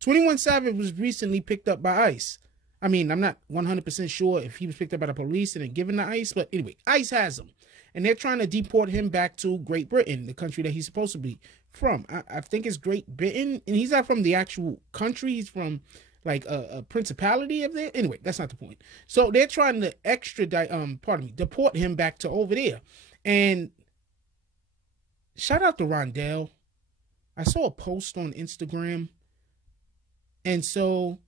21 Savage was recently picked up by ICE. I mean, I'm not 100% sure if he was picked up by the police and then given to ICE, but anyway, ICE has him. And they're trying to deport him back to Great Britain, the country that he's supposed to be from. I think it's Great Britain, and he's not from the actual country. He's from like a principality of there. Anyway, that's not the point. So they're trying to deport him back to over there. And shout out to Rondell. I saw a post on Instagram. And so,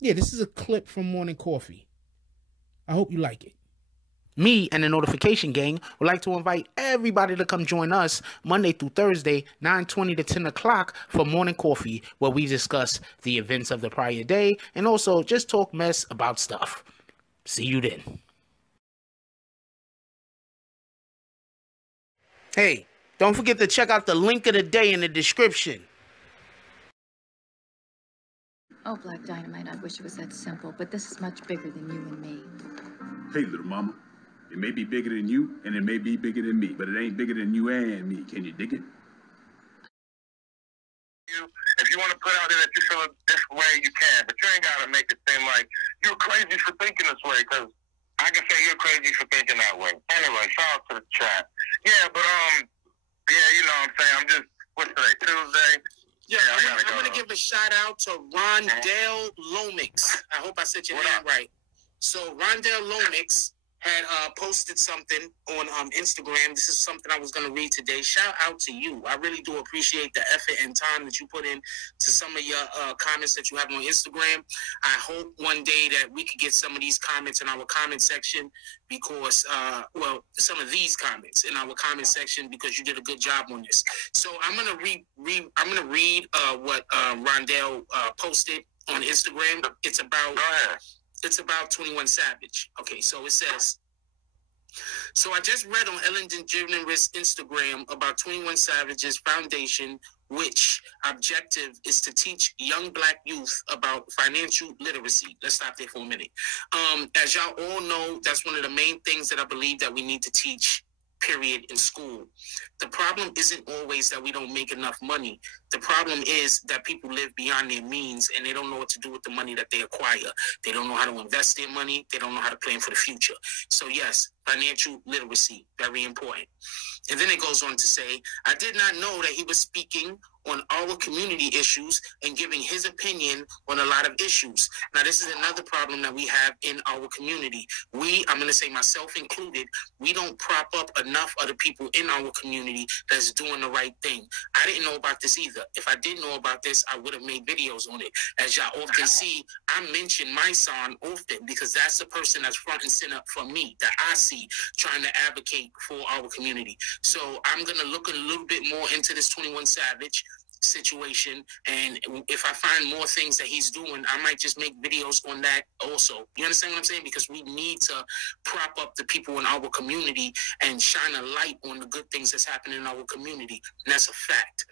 yeah, this is a clip from Morning Coffee. I hope you like it. Me and the Notification Gang would like to invite everybody to come join us Monday through Thursday, 9:20 to 10 o'clock for Morning Coffee, where we discuss the events of the prior day and also just talk mess about stuff. See you then. Hey, don't forget to check out the link of the day in the description. Oh, Black Dynamite, I wish it was that simple, but this is much bigger than you and me. Hey, little mama. It may be bigger than you, and it may be bigger than me, but it ain't bigger than you and me. Can you dig it? If you want to put out there that you feel this way, you can, but you ain't got to make it seem like you're crazy for thinking this way, because I can say you're crazy for thinking that way. Anyway, shout out to the chat. Yeah, but, yeah, you know what I'm saying? I'm just, what's today, Tuesday? Yeah, I'm going to give a shout out to Rondell Lomix. I hope I said your name right. So Rondell Lomix had posted something on Instagram. This is something I was going to read today. Shout out to you. I really do appreciate the effort and time that you put in to some of your comments that you have on Instagram. I hope one day that we could get some of these comments in our comment section because, well, some of these comments in our comment section because you did a good job on this. So I'm going to read what Rondell posted on Instagram. It's about 21 Savage. Okay, so it says, so I just read on Ellen DeGeneres' Instagram about 21 Savage's foundation, which objective is to teach young Black youth about financial literacy. Let's stop there for a minute. As y'all all know, that's one of the main things that I believe that we need to teach, period, in school. The problem isn't always that we don't make enough money. The problem is that people live beyond their means and they don't know what to do with the money that they acquire. They don't know how to invest their money. They don't know how to plan for the future. So yes, financial literacy, very important. And then it goes on to say, I did not know that he was speaking on our community issues and giving his opinion on a lot of issues. Now, this is another problem that we have in our community. I'm going to say myself included, we don't prop up enough other people in our community that's doing the right thing. I didn't know about this either. If I didn't know about this, I would have made videos on it. As y'all often see, I mention my son often because that's the person that's front and center for me, that I see trying to advocate for our community. So I'm going to look a little bit more into this 21 Savage situation, and if I find more things that he's doing, I might just make videos on that also. You understand what I'm saying? Because we need to prop up the people in our community and shine a light on the good things that's happening in our community, and that's a fact.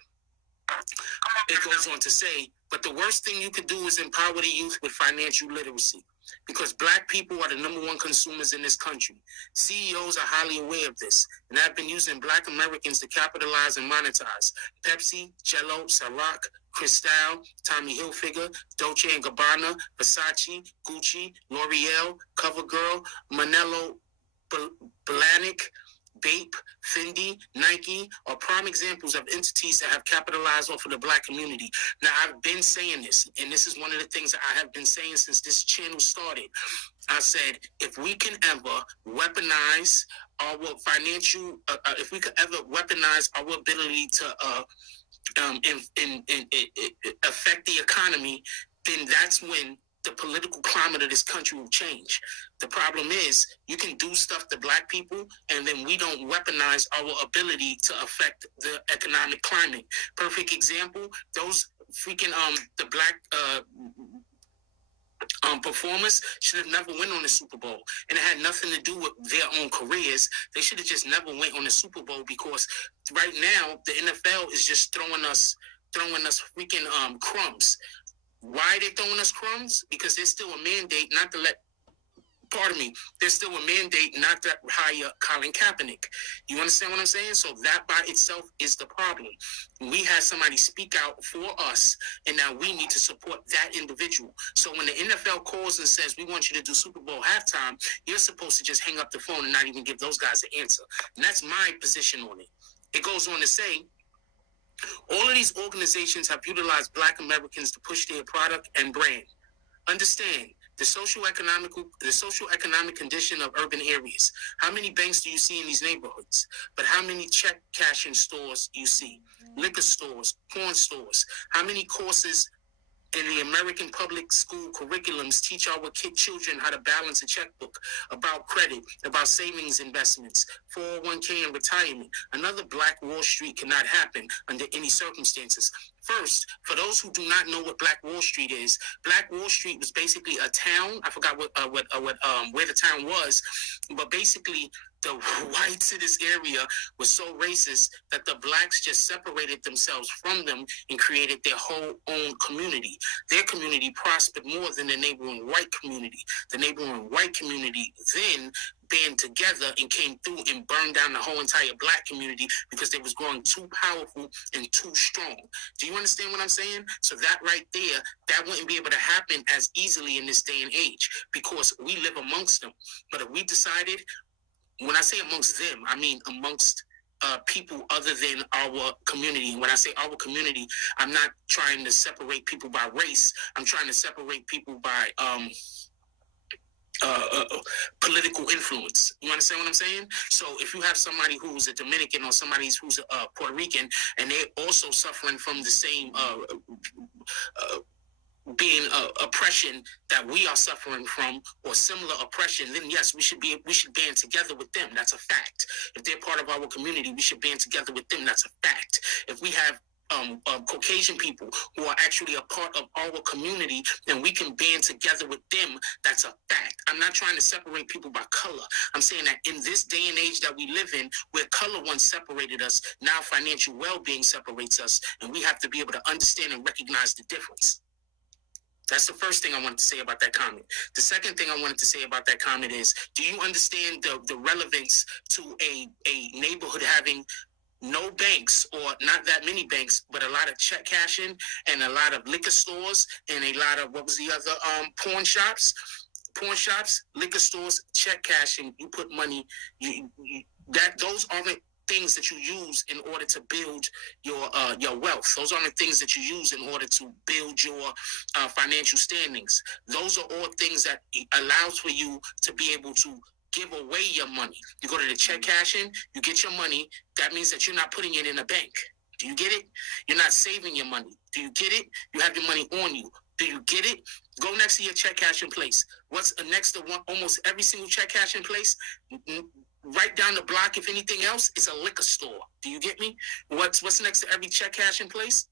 It goes on to say, but the worst thing you could do is empower the youth with financial literacy, because Black people are the #1 consumers in this country. CEOs are highly aware of this and have been using Black Americans to capitalize and monetize. Pepsi, Jello, Ciroc, Cristal, Tommy Hilfiger, Dolce & Gabbana, Versace, Gucci, L'Oreal, CoverGirl, Manello Blahnik, Bape, Fendi, Nike are prime examples of entities that have capitalized off of the Black community. Now, I've been saying this, and this is one of the things that I have been saying since this channel started. I said, if we can ever weaponize our financial, if we could ever weaponize our ability to affect the economy, then that's when the political climate of this country will change. The problem is you can do stuff to Black people and then we don't weaponize our ability to affect the economic climate. Perfect example, those freaking the Black performers should have never went on the Super Bowl, and it had nothing to do with their own careers. They should have just never went on the Super Bowl, because right now the NFL is just throwing us freaking crumbs. Why are they throwing us crumbs? Because there's still a mandate not to let pardon me, there's still a mandate not to hire Colin Kaepernick. You understand what I'm saying? So that by itself is the problem. We had somebody speak out for us, and now we need to support that individual. So when the NFL calls and says, we want you to do Super Bowl halftime, you're supposed to just hang up the phone and not even give those guys an answer. And that's my position on it. It goes on to say, all of these organizations have utilized Black Americans to push their product and brand. Understand the socioeconomic condition of urban areas. How many banks do you see in these neighborhoods? But how many check cashing stores you see? Liquor stores, porn stores. How many courses in the American public school curriculums teach our children how to balance a checkbook, about credit, about savings investments, 401k and retirement? Another Black Wall Street cannot happen under any circumstances. First, for those who do not know what Black Wall Street is, Black Wall Street was basically a town. I forgot where the town was, but basically the whites in this area were so racist that the blacks just separated themselves from them and created their whole own community. Their community prospered more than the neighboring white community. The neighboring white community then band together and came through and burned down the whole entire Black community because they was growing too powerful and too strong. Do you understand what I'm saying? So that right there, that wouldn't be able to happen as easily in this day and age because we live amongst them. But if we decided, when I say amongst them, I mean amongst people other than our community. When I say our community, I'm not trying to separate people by race. I'm trying to separate people by political influence. You understand what I'm saying? So if you have somebody who's a Dominican or somebody who's a Puerto Rican and they're also suffering from the same oppression that we are suffering from, or similar oppression, then yes, we should band together with them. That's a fact. If they're part of our community, we should band together with them. That's a fact. If we have Caucasian people who are actually a part of our community, then we can band together with them. That's a fact. I'm not trying to separate people by color. I'm saying that in this day and age that we live in, where color once separated us, now financial well-being separates us, and we have to be able to understand and recognize the difference. That's the first thing I wanted to say about that comment. The second thing I wanted to say about that comment is, do you understand the relevance to a neighborhood having no banks, or not that many banks, but a lot of check cashing and a lot of liquor stores and a lot of, what was the other, pawn shops, liquor stores, check cashing? You put money, those aren't things that you use in order to build your wealth. Those aren't things that you use in order to build your financial standings. Those are all things that allows for you to be able to give away your money. You go to the check cashing, you get your money. That means that you're not putting it in a bank. Do you get it? You're not saving your money. Do you get it? You have your money on you. Do you get it? Go next to your check cashing place. What's next to almost every single check cashing place? Right down the block, if anything else, it's a liquor store. Do you get me? What's next to every check cashing place?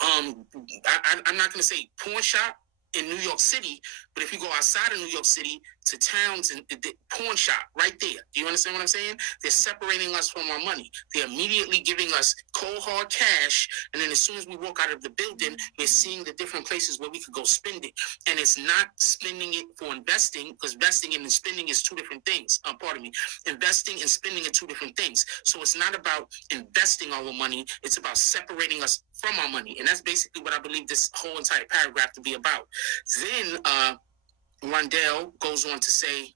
I'm not going to say pawn shop in New York City, but if you go outside of New York City to towns and the pawn shop right there, do you understand what I'm saying? They're separating us from our money. They're immediately giving us cold hard cash, and then as soon as we walk out of the building, we're seeing the different places where we could go spend it. And it's not spending it for investing, because investing and spending is two different things. Investing and spending are two different things. So it's not about investing our money, it's about separating us from our money. And that's basically what I believe this whole entire paragraph to be about. Then Rondell goes on to say,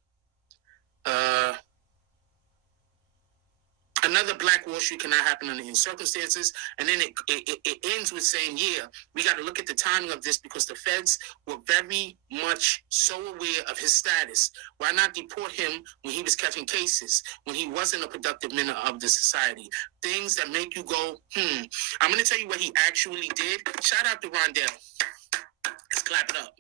another Black Wall Street cannot happen under any circumstances. And then it ends with saying, yeah, we got to look at the timing of this because the feds were very much so aware of his status. Why not deport him when he was catching cases, when he wasn't a productive member of the society? Things that make you go, I'm going to tell you what he actually did. Shout out to Rondell. Let's clap it up.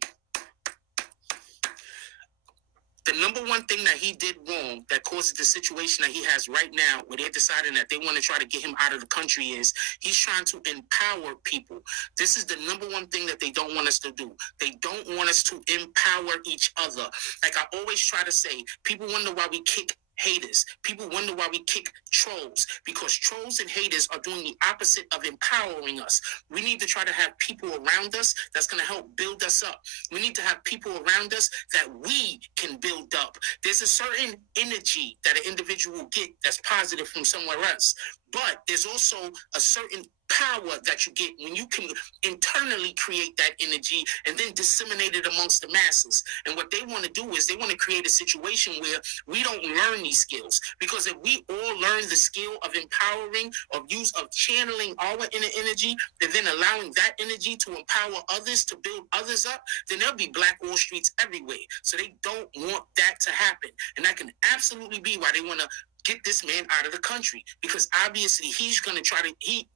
The number one thing that he did wrong that causes the situation that he has right now, where they're deciding that they want to try to get him out of the country, is he's trying to empower people. This is the number one thing that they don't want us to do. They don't want us to empower each other. Like I always try to say, people wonder why we kick haters. People wonder why we kick trolls, because trolls and haters are doing the opposite of empowering us. We need to try to have people around us that's going to help build us up. We need to have people around us that we can build up. There's a certain energy that an individual will get that's positive from somewhere else, but there's also a certain power that you get when you can internally create that energy and then disseminate it amongst the masses. And what they want to do is they want to create a situation where we don't learn these skills, because if we all learn the skill of empowering, of channeling our inner energy, and then allowing that energy to empower others, to build others up, then there'll be Black Wall Streets everywhere. So they don't want that to happen, and that can absolutely be why they want to get this man out of the country, because obviously he's going to try to, he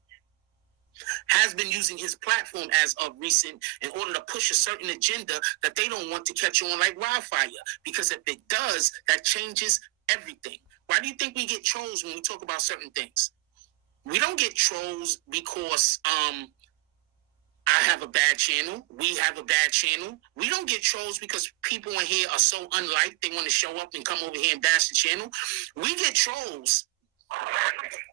has been using his platform as of recent in order to push a certain agenda that they don't want to catch on like wildfire, because if it does, that changes everything. Why do you think we get trolls when we talk about certain things? We don't get trolls because I have a bad channel, we have a bad channel. We don't get trolls because people in here are so unlike they want to show up and come over here and bash the channel. We get trolls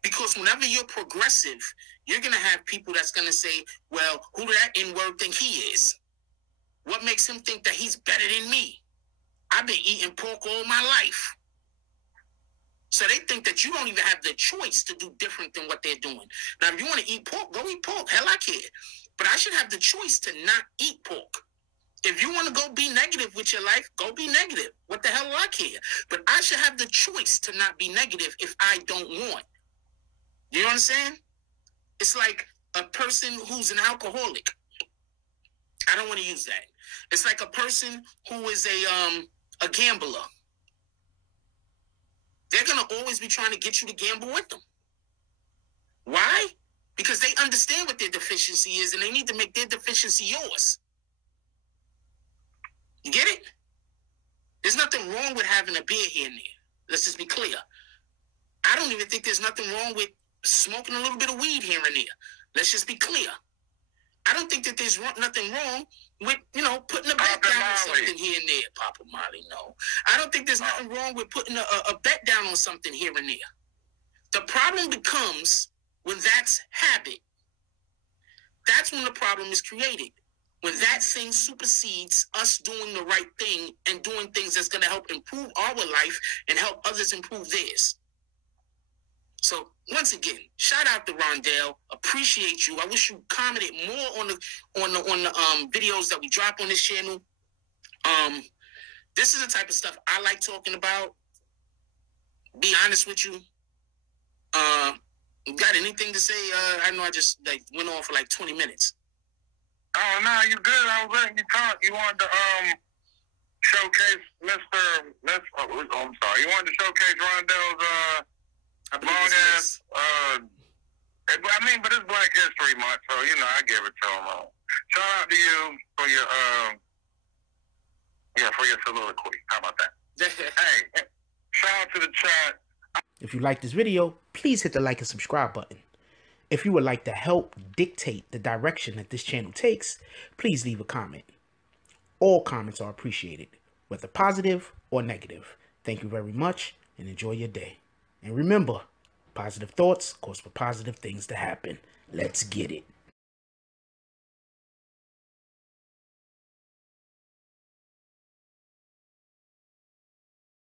because whenever you're progressive, you're going to have people that's going to say, well, who did that N-word think he is? What makes him think that he's better than me? I've been eating pork all my life. So they think that you don't even have the choice to do different than what they're doing. Now, if you want to eat pork, go eat pork. Hell, I care. But I should have the choice to not eat pork. If you want to go be negative with your life, go be negative. What the hell do I care? But I should have the choice to not be negative if I don't want. You know what I'm saying? It's like a person who's an alcoholic. I don't want to use that. It's like a person who is a gambler. They're going to always be trying to get you to gamble with them. Why? Because they understand what their deficiency is, and they need to make their deficiency yours. You get it? There's nothing wrong with having a beer here and there. Let's just be clear. I don't even think there's nothing wrong with smoking a little bit of weed here and there. Let's just be clear. I don't think that there's nothing wrong with, putting a bet down on something here and there. Papa Molly, no. I don't think there's nothing wrong with putting a bet down on something here and there. The problem becomes when that's habit. That's when the problem is created. When that thing supersedes us doing the right thing and doing things that's going to help improve our life and help others improve theirs. So once again, shout out to Rondell. Appreciate you. I wish you commented more on the videos that we drop on this channel. This is the type of stuff I like talking about. Be honest with you. Got anything to say? I know I just went on for like 20 minutes. Oh no, you good. I was letting you talk. You wanted to showcase I'm sorry. You wanted to showcase Rondell's long ass. But it's Black History Month, so I give it to him. Shout out to you for your soliloquy. How about that? Hey, shout out to the chat. If you like this video, please hit the like and subscribe button. If you would like to help dictate the direction that this channel takes, please leave a comment. All comments are appreciated, whether positive or negative. Thank you very much and enjoy your day. And remember, positive thoughts cause for positive things to happen. Let's get it.